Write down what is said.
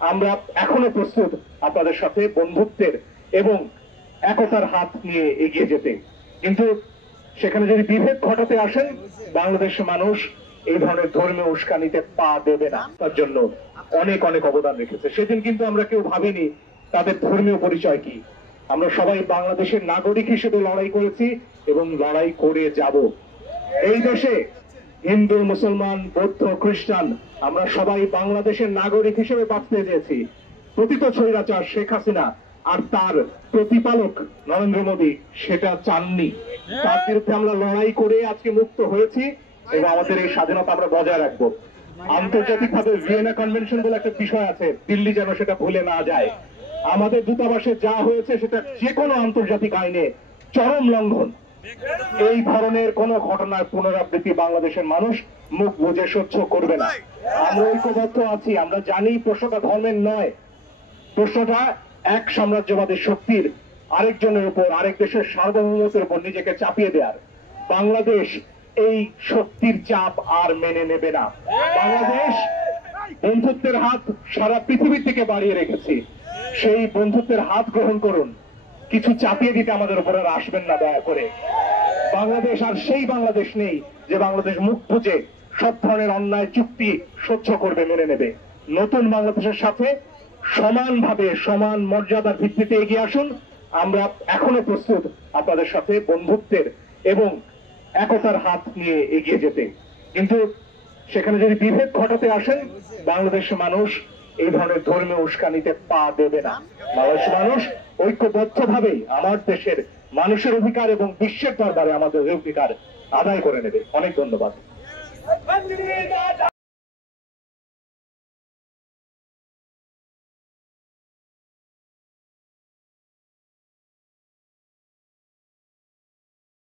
আমরা এখনো প্রস্তুত আপনাদের সাথে বন্ধুত্বের এবং একতার হাত নিয়ে এগিয়ে যেতে। কিন্তু সেখানে যদি বিভেদ ঘটাতে আসেন, বাংলাদেশের মানুষ এই ধরনের ধর্মীয় উস্কানিতে পা দেবে না। তার জন্য অনেক অনেক অবদান রেখেছে। সেদিন কিন্তু আমরা কেউ ভাবিনি তাদের ধর্মীয় পরিচয় কি। আমরা সবাই বাংলাদেশের নাগরিক হিসেবে লড়াই করেছি এবং লড়াই করে যাব। এই দেশে হিন্দু, মুসলমান, বৌদ্ধ, খ্রিস্টান আমরা সবাই বাংলাদেশের নাগরিক হিসেবে বাঁচতে চেয়েছি। পতিত স্বৈরাচার শেখ হাসিনা আর তার প্রতিপালক নরেন্দ্র মোদী সেটা চাননি। তার বিরুদ্ধে আমরা লড়াই করে আজকে মুক্ত হয়েছি এবং আমাদের এই স্বাধীনতা আমরা বজায় রাখবো। আন্তর্জাতিকভাবে ভিয়েনা কনভেনশন বলে একটা বিষয় আছে, দিল্লি যেন সেটা ভুলে না যায়। আমাদের দূতাবাসে যা হয়েছে সেটা যে কোনো আন্তর্জাতিক আইনে চরম লঙ্ঘন। এই ধরনের কোন ঘটনার পুনরাবৃত্তি বাংলাদেশের মানুষ মুখ বুজে সহ্য করবে না। আমরা ঐক্যবদ্ধ আছি। আমরা জানি প্রশ্নটা ধর্মের নয়, প্রশ্নটা এক সাম্রাজ্যবাদী শক্তির আরেকজনের উপর, আরেক দেশের সার্বভৌমত্বের উপর নিজেকে চাপিয়ে দেওয়ার। বাংলাদেশ এই শক্তির চাপ আর মেনে নেবে না। বাংলাদেশ বন্ধুত্বের হাত সারা পৃথিবী থেকে বাড়িয়ে রেখেছি। সেই বন্ধুত্বের হাত গ্রহণ করুন। কিছু চাপিয়ে দিতে আমাদের উপর আর আসবেন না দয়া করে। বাংলাদেশ আর সেই বাংলাদেশ নেই যে বাংলাদেশ মুখ বুজে সব ধরনের অন্যায় চুক্তি সহ্য করবে, মেনে নেবে। নতুন বাংলাদেশের সাথে সমানভাবে, সমান মর্যাদার ভিত্তিতে এগিয়ে আসুন। আমরা এখনো প্রস্তুত আপনাদের সাথে বন্ধুত্বের এবং একতার হাত নিয়ে এগিয়ে যেতে। কিন্তু সেখানে যদি বিভেদ ঘটাতে আসেন, বাংলাদেশের মানুষ এই ধরনের ধর্মীয় উস্কানিতে পা দেবে না। বাংলাদেশের মানুষ ঐক্যবদ্ধভাবেই আমার দেশের মানুষের অধিকার এবং বিশ্বের দরবারে আমাদের অধিকার আদায় করে নেবে। অনেক ধন্যবাদ।